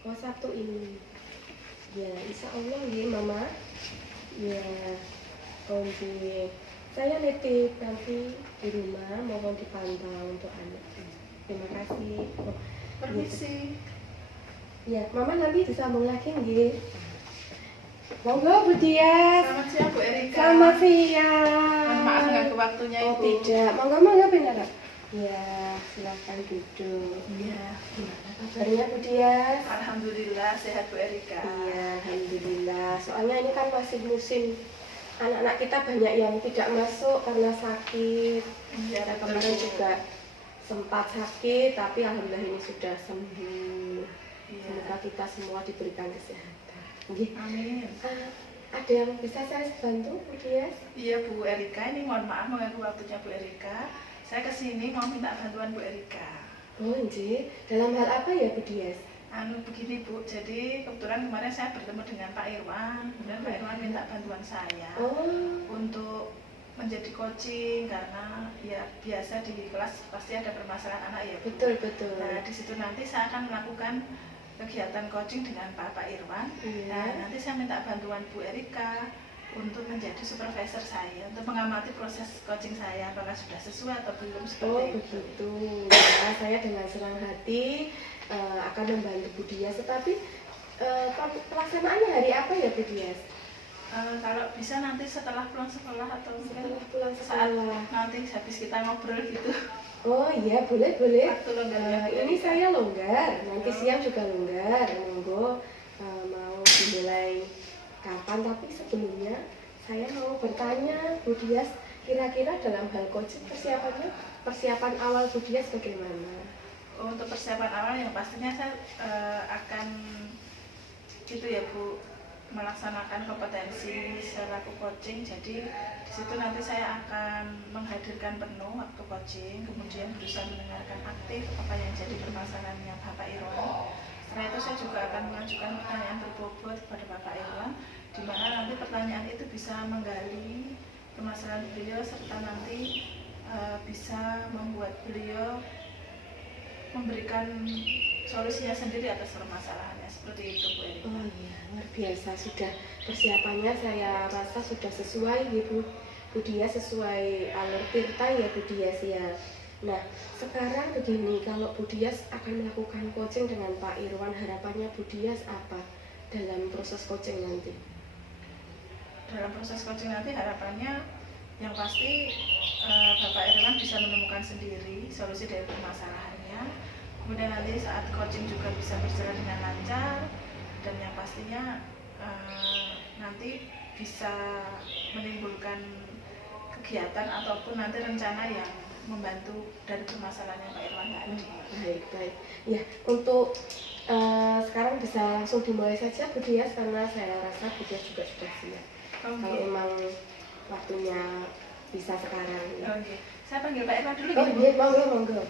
Oh, Sabtu ini. Ya, insya Allah ya Mama. Ya, konci. Saya nitip nanti di rumah mohon dipantau untuk anak. Terima kasih. Oh, Permisi. ya, Mama nanti disambung lagi nggih. Monggo Bu Dias. Selamat siang Bu Erika. Selamat siang. Mohon maaf mengganggu waktunya Oh Ibu. tidak, monggo benar. Ya, silakan duduk. Iya, gimana Kabarnya Bu Dias? Alhamdulillah sehat Bu Erika. Iya, alhamdulillah. Soalnya ini kan masih musim anak-anak kita banyak yang tidak masuk karena sakit. Iya, Kita betul, kemarin Bu. juga sempat sakit, tapi alhamdulillah ini sudah sembuh. Iya. Semoga kita semua diberikan kesehatan. Nggih. Amin. Ada yang bisa saya bantu, Bu Dias? Iya Bu Erika, ini mohon maaf mengganggu waktunya Bu Erika. Saya kesini mau minta bantuan Bu Erika. Oh, nggih. Dalam hal apa ya, Bu Dias? Begini Bu, jadi kebetulan kemarin saya bertemu dengan Pak Irwan, kemudian Pak Irwan minta bantuan saya untuk menjadi coaching karena ya biasa di kelas pasti ada permasalahan anak ya Bu. Betul. Nah di situ nanti saya akan melakukan kegiatan coaching dengan Pak Irwan. Iya. Nah nanti saya minta bantuan Bu Erika untuk menjadi supervisor saya, untuk mengamati proses coaching saya apakah sudah sesuai atau belum seperti Oh itu. begitu. Ya, saya dengan senang hati akan membantu Bu Dias. Tetapi pelaksanaannya hari apa ya Bu Dias? Kalau bisa nanti setelah pulang sekolah atau mungkin Setelah pulang saat sekolah. nanti habis kita ngobrol gitu. Oh iya, boleh. Waktu longgarnya Bu Ini Erika. saya longgar, nanti Oh. siang juga longgar. Monggo mau dimulai kapan? Tapi sebelumnya saya mau bertanya Bu Dias, kira-kira dalam hal coaching persiapan awal Bu Dias bagaimana? Untuk persiapan awal yang pastinya saya akan gitu ya Bu, melaksanakan kompetensi selaku coaching. Jadi di situ nanti saya akan menghadirkan penuh waktu coaching, kemudian berusaha mendengarkan aktif apa yang jadi permasalahannya Bapak Irwan. Setelah itu saya juga akan mengajukan pertanyaan berbobot kepada Bapak Irwan, di mana nanti pertanyaan itu bisa menggali permasalahan beliau serta nanti bisa membuat beliau memberikan solusinya sendiri atas permasalahannya. Seperti itu Bu Erika. Oh iya, luar biasa. Sudah persiapannya saya rasa sudah sesuai ya Bu Dias, sesuai alur tirta ya Bu Dias ya. Nah, sekarang begini, kalau Bu Dias akan melakukan coaching dengan Pak Irwan, harapannya Bu Dias apa dalam proses coaching nanti? Dalam proses coaching nanti harapannya yang pasti Bapak Irwan bisa menemukan sendiri solusi dari permasalahannya. Kemudian nanti saat coaching juga bisa berjalan dengan lancar, dan yang pastinya nanti bisa menimbulkan kegiatan ataupun nanti rencana yang membantu dari permasalahannya Pak Irwan tadi. Baik. Ya, untuk sekarang bisa langsung dimulai saja Bu Dias, karena saya rasa Bu Dias juga sudah siap. Kalau memang waktunya bisa sekarang. Oke. Saya panggil Pak Irwan dulu Oh gitu. iya, monggo.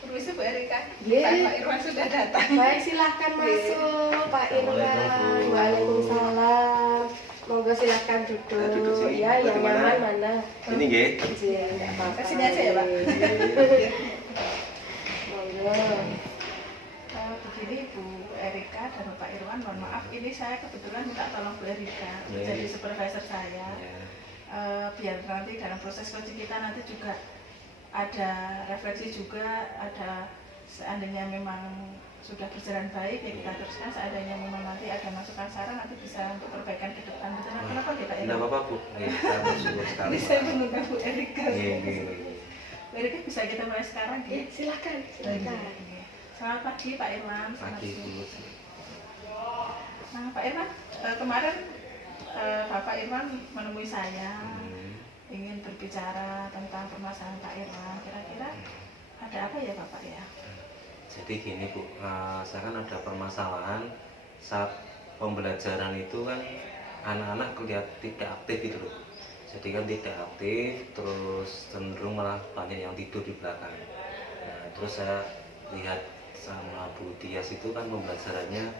Permisi Bu Erika. Iya. Pak Irwan sudah datang. Baik, silahkan masuk Pak Irwan. Waalaikumsalam. Monggo silahkan duduk. Duduk sini. Ya, yang Bagaimana? nyaman mana? Ini nggih. Iya, enggak apa-apa. Kesini aja ya, Pak. Monggo. Begini Bu Erika dan Pak Irwan, mohon maaf ini saya kebetulan minta tolong Bu Erika Ya. jadi supervisor saya. Ya. Biar nanti dalam proses coaching kita nanti juga ada refleksi juga, ada seandainya memang sudah berjalan baik ya kita teruskan, seandainya memang nanti ada masukan saran nanti bisa untuk perbaikan ke depan. Betul, kenapa ya Pak Tidak Irwan? apa-apa Bu. Saya bersyukur sekali. Ini saya menunggu Bu Erika. Nggih. Bu Erika bisa kita mulai sekarang Ya, ya? silahkan. Selamat pagi Pak Irwan. Selamat Pagi siang. Bu. Nah, Pak Irwan, kemarin Bapak Irwan menemui saya ingin berbicara tentang permasalahan Pak Irwan. Kira-kira ada apa ya Bapak ya? Jadi gini Bu, saya kan ada permasalahan saat pembelajaran itu kan anak-anak kelihatan tidak aktif gitu loh. Jadi kan tidak aktif, terus cenderung malah banyak yang tidur di belakang. Nah, terus saya lihat sama Bu Dias itu kan pembelajarannya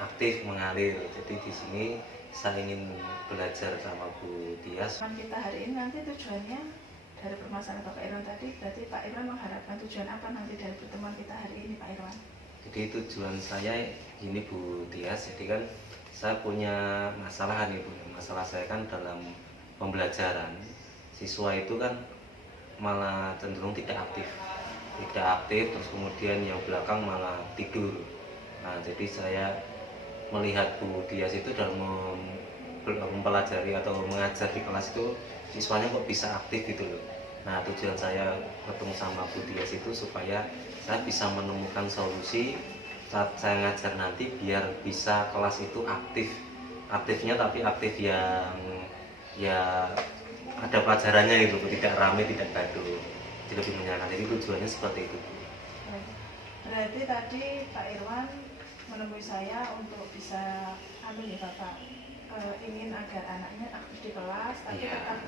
aktif, mengalir. Jadi di sini saya ingin belajar sama Bu Dias. Kita hari ini nanti tujuannya dari permasalahan Bapak Irwan tadi, berarti Pak Irwan mengharapkan tujuan apa nanti dari pertemuan kita hari ini, Pak Irwan? Jadi tujuan saya ini Bu Tias, jadi kan saya punya masalah nih Bu. Masalah saya kan dalam pembelajaran, siswa itu kan malah cenderung tidak aktif, terus kemudian yang belakang malah tidur. Nah, jadi saya melihat Bu Tias itu dalam mempelajari atau mengajar di kelas itu siswanya kok bisa aktif gitu loh. Nah, tujuan saya ketemu sama Bu Tias itu supaya saya bisa menemukan solusi saat saya ngajar nanti biar bisa kelas itu aktifnya tapi aktif yang ya ada pelajarannya gitu, tidak rame, tidak gaduh, jadi lebih menyenangkan. Jadi tujuannya seperti itu. Berarti tadi Pak Irwan menemui saya untuk bisa ya Bapak ingin agar anaknya aktif di kelas tapi tetap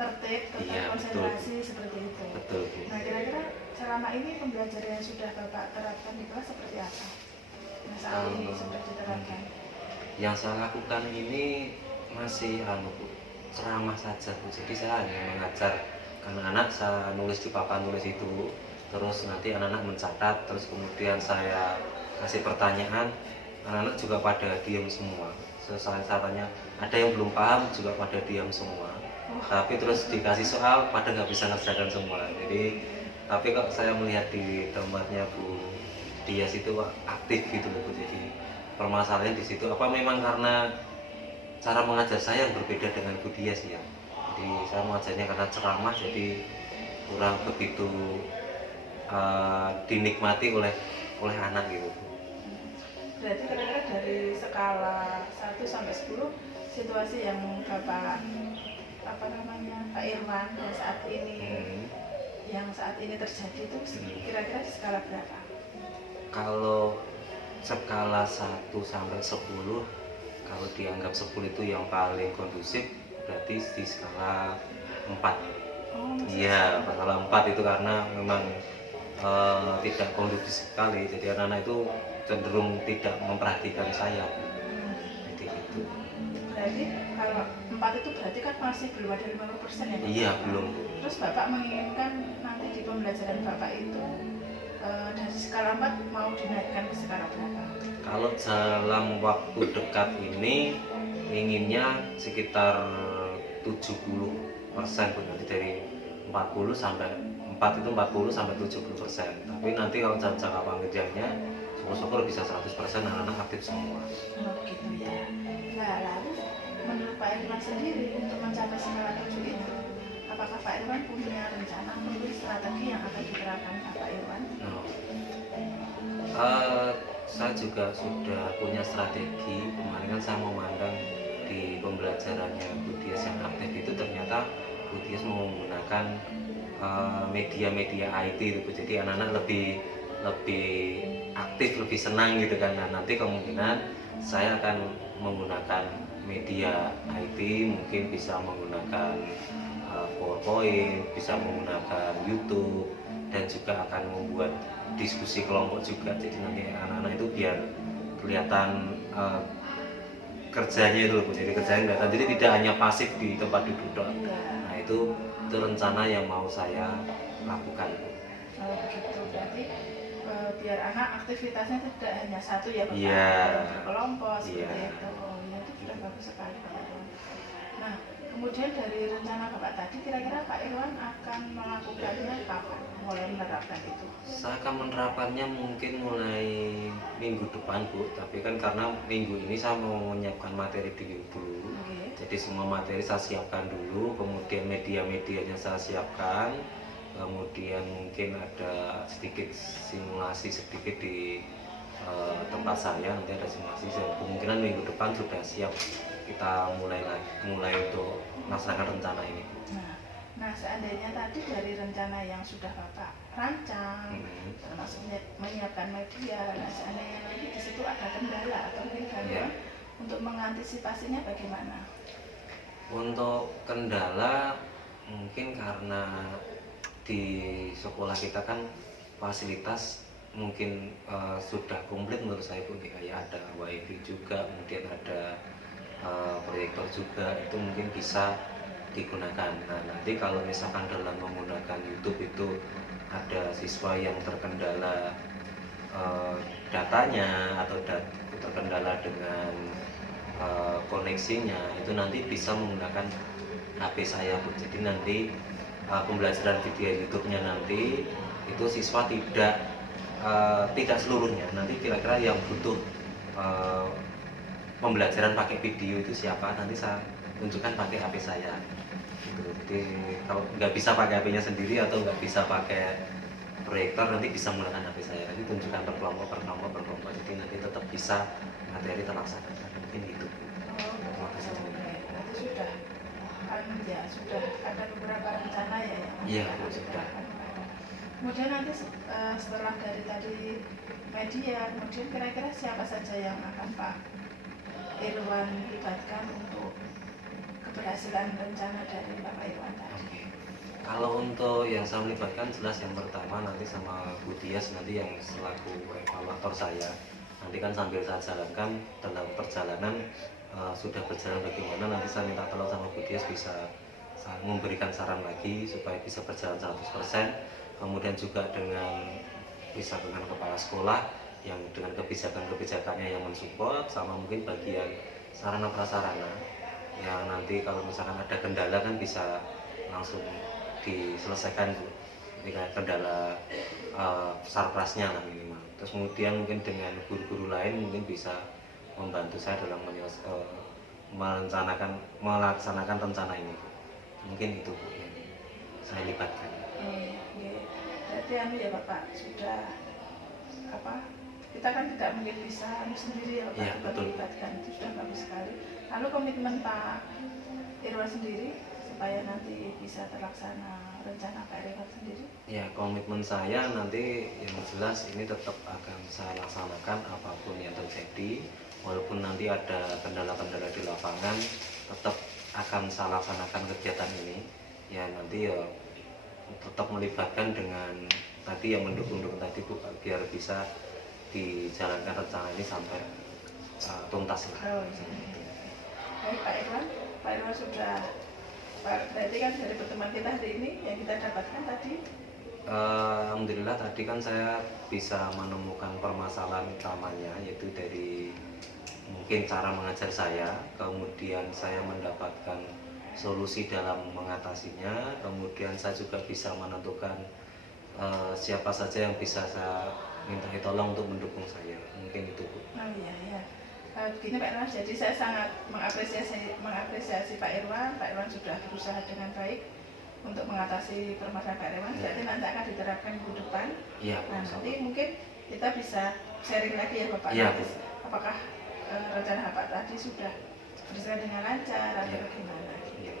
tertib, tetap konsentrasi, betul. Seperti itu. Betul. Nah, kira-kira selama ini pembelajaran yang sudah Bapak terapkan di kelas seperti apa? Nah, saat ini sudah diterapkan. Yang saya lakukan ini masih ceramah saja Bu. Jadi saya hanya mengajar anak-anak, saya nulis di papan tulis itu, terus nanti anak-anak mencatat, terus kemudian saya kasih pertanyaan, anak-anak juga pada diam semua. Saya tanya, ada yang belum paham juga pada diam semua. Tapi terus dikasih soal pada nggak bisa ngerjakan semua. Jadi tapi kok saya melihat di tempatnya Bu Dias itu aktif gitu loh Bu. Jadi permasalahannya di situ apa memang karena cara mengajar saya yang berbeda dengan Bu Dias ya. Jadi saya mengajarnya karena ceramah jadi kurang begitu dinikmati oleh anak gitu. Berarti kira-kira dari skala 1 sampai 10 situasi yang Bapak Pak Irwan yang saat ini terjadi itu kira-kira di skala berapa? Kalau skala 1 sampai 10, kalau dianggap 10 itu yang paling kondusif, berarti di skala 4. Iya, skala 4 itu karena memang tidak kondusif sekali, jadi anak-anak itu cenderung tidak memperhatikan saya. Jadi itu. Berarti kalau 4 itu berarti kan masih belum ada 50% ya Pak? Iya, belum. Terus Bapak menginginkan nanti di pembelajaran Bapak itu dari skala 4 mau dinaikkan ke skala berapa? Kalau dalam waktu dekat ini inginnya sekitar 70%, berarti dari 40 sampai 4 itu 40 sampai 70%. Tapi nanti kalau jangka panjangnya syukur-syukur bisa 100% anak-anak aktif semua. Oh gitu ya. Nah, lalu menurut Pak Irwan sendiri untuk mencapai skala 7 itu, apakah Pak Irwan punya rencana menulis strategi yang akan diterapkan Pak Irwan? Saya juga sudah punya strategi. Kemarin kan saya memandang di pembelajarannya Bu Dias yang aktif itu ternyata Bu Dias menggunakan media-media IT itu, jadi anak-anak lebih aktif, lebih senang gitu kan. Nah, nanti kemungkinan saya akan menggunakan media IT, mungkin bisa menggunakan PowerPoint, bisa menggunakan YouTube, dan juga akan membuat diskusi kelompok juga. Jadi nanti anak-anak itu biar kelihatan kerjanya itu, jadi kerjanya kelihatan, jadi tidak hanya pasif di tempat duduk. Nah, itu rencana yang mau saya lakukan. Oh begitu, berarti biar anak aktivitasnya tidak hanya satu ya Bapak, berkelompok seperti itu. Oh ya, itu sudah bagus sekali Pak Irwan. Nah, kemudian dari rencana Bapak tadi, kira-kira Pak Irwan akan melakukannya kapan? Mulai menerapkan itu? Saya akan menerapkannya mungkin mulai minggu depan Bu, tapi kan karena minggu ini saya mau menyiapkan materi dulu. Jadi semua materi saya siapkan dulu, kemudian media-medianya saya siapkan, kemudian mungkin ada sedikit simulasi sedikit di tempat saya, nanti ada simulasi. Kemungkinan minggu depan sudah siap, kita mulai untuk melaksanakan rencana ini. Nah, seandainya tadi dari rencana yang sudah Bapak rancang, termasuk menyiapkan media, nah seandainya nanti di situ ada kendala atau gangguan, untuk mengantisipasinya bagaimana? Untuk kendala mungkin karena di sekolah kita kan fasilitas mungkin sudah komplit menurut saya Bu, kayak ada wifi juga, kemudian ada proyektor juga, itu mungkin bisa digunakan. Nah, nanti kalau misalkan dalam menggunakan YouTube itu ada siswa yang terkendala datanya atau terkendala dengan koneksinya, itu nanti bisa menggunakan HP saya Bu. Jadi nanti pembelajaran video YouTube-nya nanti itu siswa tidak seluruhnya, nanti kira-kira yang butuh pembelajaran pakai video itu siapa, nanti saya tunjukkan pakai HP saya gitu. Jadi kalau nggak bisa pakai HP-nya sendiri atau nggak bisa pakai proyektor, nanti bisa menggunakan HP saya, nanti tunjukkan per kelompok, jadi nanti tetap bisa materi terlaksana. Mungkin itu. Terima kasih. Nanti sudah ada beberapa rencana ya yang Iya, sudah. Kemudian nanti setelah dari tadi media, kemudian kira-kira siapa saja yang akan Pak Irwan libatkan untuk keberhasilan rencana dari Bapak Irwan tadi? Kalau untuk yang saya melibatkan, jelas yang pertama nanti sama Bu Dias, nanti yang selaku evaluator saya. Nanti kan sambil saya jalankan dalam perjalanan sudah berjalan bagaimana, nanti saya minta tolong sama Bu Dias bisa memberikan saran lagi supaya bisa berjalan 100%. Kemudian juga bisa dengan kepala sekolah yang dengan kebijakan-kebijakannya yang mensupport, sama mungkin bagian sarana prasarana yang nanti kalau misalkan ada kendala kan bisa langsung diselesaikan Bu. Jadi kayak kendala sarprasnya lah minimal. Terus kemudian mungkin dengan guru-guru lain mungkin bisa membantu saya dalam melaksanakan rencana ini. Mungkin itu Bu yang saya libatkan. Berarti ya Bapak sudah kita kan tidak mungkin bisa sendiri ya Bapak, Ya, betul. melibatkan, itu sudah bagus sekali. Lalu komitmen Pak Irwan sendiri supaya nanti bisa terlaksana rencana Pak Irwan sendiri? Ya, komitmen saya nanti yang jelas ini tetap akan saya laksanakan apapun yang terjadi, walaupun nanti ada kendala-kendala di lapangan, tetap akan saya laksanakan kegiatan ini. Ya nanti ya tetap melibatkan dengan tadi yang mendukung tadi Bu, biar bisa dijalankan rencana ini sampai tuntas lah. Baik Pak Irwan sudah, berarti kan dari pertemuan kita hari ini yang kita dapatkan tadi? Alhamdulillah tadi kan saya bisa menemukan permasalahan utamanya, yaitu dari mungkin cara mengajar saya, kemudian saya mendapatkan solusi dalam mengatasinya, kemudian saya juga bisa menentukan siapa saja yang bisa saya minta tolong untuk mendukung saya. Mungkin itu Bu. Oh iya. Begini Pak Irwan, jadi saya sangat mengapresiasi Pak Irwan. Pak Irwan sudah berusaha dengan baik untuk mengatasi permasalahan Pak Irwan. Jadi nanti akan diterapkan minggu depan. Iya. Nah, nanti mungkin kita bisa sharing lagi ya Bapak. Iya, Bu. Apakah rencana Bapak tadi sudah berjalan dengan lancar atau Iya. bagaimana? Iya.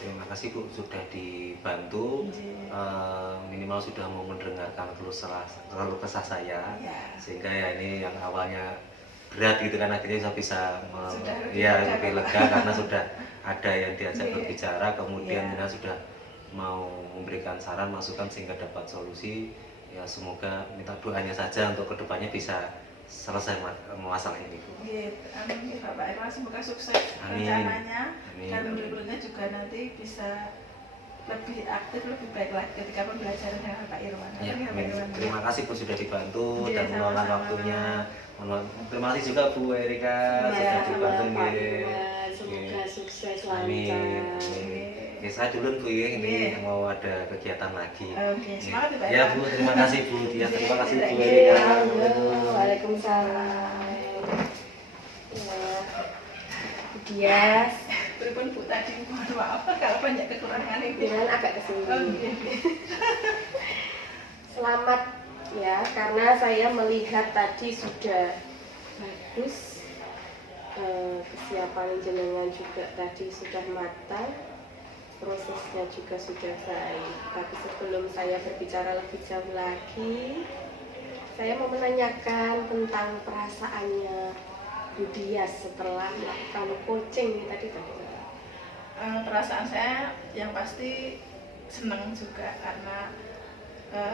Terima kasih Bu, sudah dibantu. Minimal sudah mau mendengarkan keluh kesah saya. Iya. Sehingga ya ini yang awalnya berat gitu kan, akhirnya saya bisa lebih lega karena sudah ada yang diajak berbicara, kemudian Mina sudah mau memberikan saran masukan sehingga dapat solusi. Ya semoga minta doanya saja untuk kedepannya bisa selesai masalah ini Bu. Amin Bapak Irwan, semoga sukses rencananya. Amin. Dan berikutnya juga nanti bisa lebih aktif, lebih baik lagi ketika pembelajaran dengan Pak Irwan. Ya, Amin. terima kasih Bu sudah dibantu Ya, dan meluangkan sama-sama. waktunya. Terima kasih juga Bu Erika sudah Ya, dibantu. Pak nggih. Irwan, semoga sukses Amin. lancar. Amin. Saya dulu Bu ya, ini mau ada kegiatan lagi. Oke, semangat ya, Pak Ya Irwan. Bu, terima kasih Bu. Ya, terima kasih Bu Iya, Erika. Waalaikumsalam. Ya, Dias, Beripun Bu tadi, mohon maaf kalau banyak kekurangan Ibu. dengan agak kesini. Oke. Selamat ya, karena saya melihat tadi sudah bagus, kesiapan jenengan juga tadi sudah matang, prosesnya juga sudah baik. Tapi sebelum saya berbicara lebih jauh lagi, saya mau menanyakan tentang perasaannya Bu Dias setelah melakukan coaching tadi. Perasaan saya yang pasti senang juga karena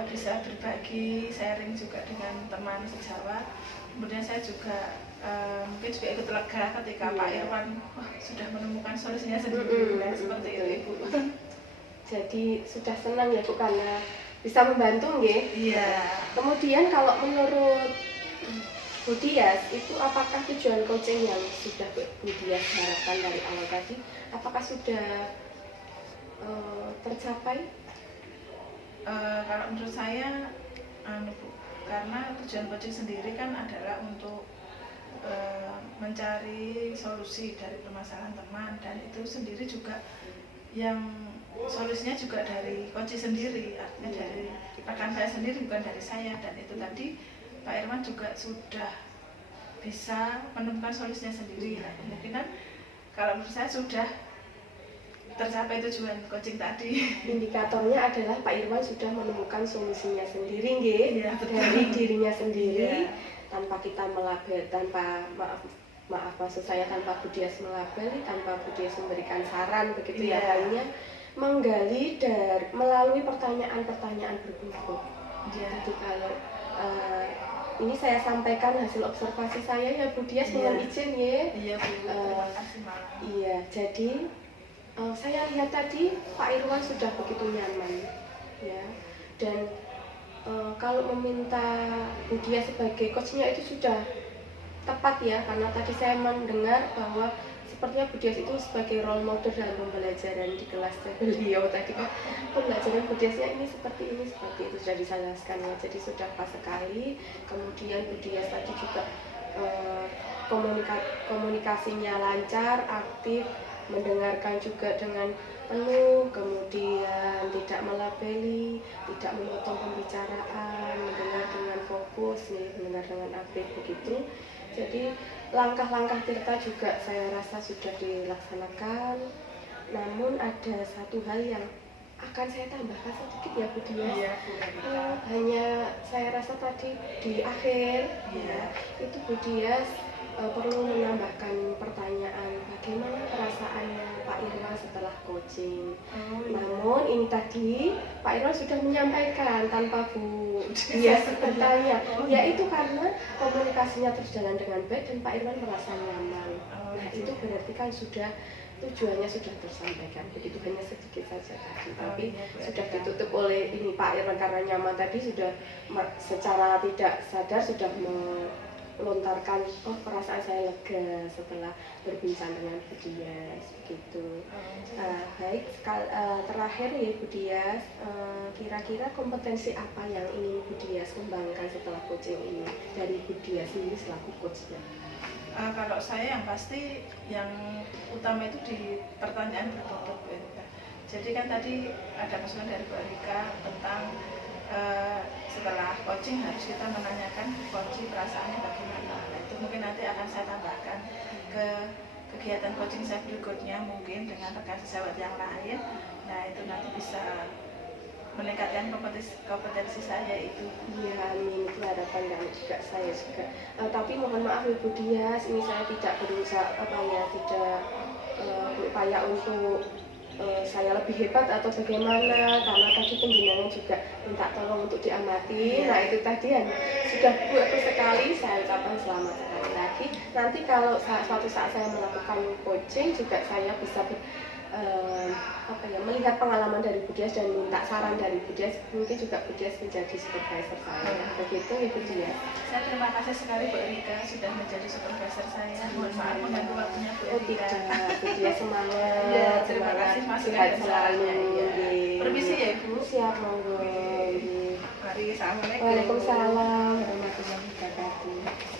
bisa berbagi, sharing juga dengan teman sejawat. Kemudian saya juga mungkin juga ikut lega ketika Iya. Pak Irwan sudah menemukan solusinya sendiri. Nah, seperti itu Ibu. Jadi sudah senang ya Bu karena bisa membantu nggih. Iya. Kemudian kalau menurut Bu Dias itu apakah tujuan coaching yang sudah Bu Dias harapkan dari awal tadi apakah sudah tercapai? Kalau menurut saya Bu, karena tujuan coaching sendiri kan adalah untuk mencari solusi dari permasalahan teman, dan itu sendiri juga yang solusinya juga dari coaching sendiri, artinya dari rekan saya sendiri, bukan dari saya. Dan itu tadi Pak Irwan juga sudah bisa menemukan solusinya sendiri. Nah, kemungkinan kalau menurut saya sudah tercapai tujuan coaching tadi. Indikatornya adalah Pak Irwan sudah menemukan solusinya sendiri nggih, Iya, betul. dari dirinya sendiri. Iya. Tanpa kita melabel, maaf maksud saya tanpa Bu Dias melabeli, tanpa Bu Dias memberikan saran begitu ya, Iya. hanya menggali melalui pertanyaan-pertanyaan berbobot. Iya. Jadi kalau ini saya sampaikan hasil observasi saya ya Bu Dias, mohon izin ya. Iya Bu, terima kasih malah. Iya, jadi saya lihat tadi Pak Irwan sudah begitu nyaman ya, dan kalau meminta Bu Dias sebagai coachnya itu sudah tepat ya, karena tadi saya mendengar bahwa sepertinya Bu Dias itu sebagai role model dalam pembelajaran di kelas beliau tadi. Pembelajaran Bu Diasnya ini seperti itu sudah dijelaskan ya, jadi sudah pas sekali. Kemudian Bu Dias tadi juga komunikasinya lancar, aktif, mendengarkan juga dengan penuh, kemudian tidak melabeli, tidak memotong pembicaraan, mendengar dengan fokus nih, mendengar dengan aktif begitu. Jadi langkah-langkah Tirta juga saya rasa sudah dilaksanakan. Namun ada satu hal yang akan saya tambahkan sedikit ya Bu Dias. Iya Bu. Hanya saya rasa tadi di akhir ya, itu Bu Dias perlu menambahkan pertanyaan bagaimana perasaannya Pak Irwan setelah coaching. Namun ini tadi Pak Irwan sudah menyampaikan tanpa Bu Dias bertanya, yaitu karena komunikasinya terjalan dengan baik dan Pak Irwan merasa nyaman. Nah itu berarti kan sudah tujuannya sudah tersampaikan, begitu, hanya sedikit saja tadi, tapi sudah ditutup oleh ini Pak Irwan karena nyaman tadi, sudah secara tidak sadar sudah melontarkan, oh perasaan saya lega setelah berbincang dengan Bu Dias begitu. Baik, terakhir ya Bu Dias, kira-kira kompetensi apa yang ingin Bu Dias kembangkan setelah coaching ini dari Bu Dias sendiri selaku coachnya? Kalau saya yang pasti yang utama itu di pertanyaan berbobot Bu Erika. Jadi kan tadi ada masukan dari Bu Erika tentang setelah coaching harus kita menanyakan kondisi perasaannya bagaimana. Nah, itu mungkin nanti akan saya tambahkan ke kegiatan coaching saya berikutnya, mungkin dengan rekan sejawat yang lain. Nah itu nanti bisa meningkatkan kompetensi saya itu. Iya, amin, itu harapan dan juga saya juga. Tapi mohon maaf ya Bu Dias, ini saya tidak berusaha tidak berupaya untuk saya lebih hebat atau bagaimana, karena tadi penjenengan juga minta tolong untuk diamati. Nah itu tadi sudah bagus sekali, saya ucapkan selamat sekali lagi. Nanti kalau suatu saat saya melakukan coaching juga saya bisa melihat pengalaman dari Bu Dias dan minta saran dari Bu Dias, mungkin juga Bu Dias menjadi supervisor saya. Begitu ya Bu Dias. Saya terima kasih sekali Bu Erika sudah menjadi supervisor saya. Mohon maaf mengganggu waktunya Bu Erika. Tidak, Bu Dias semangat. Ya, terima kasih sehat selalu. Ya. Permisi ya Ibu. Siap, monggo. Mari, assalamualaikum. Waalaikumsalam warahmatullahi wabarakatuh.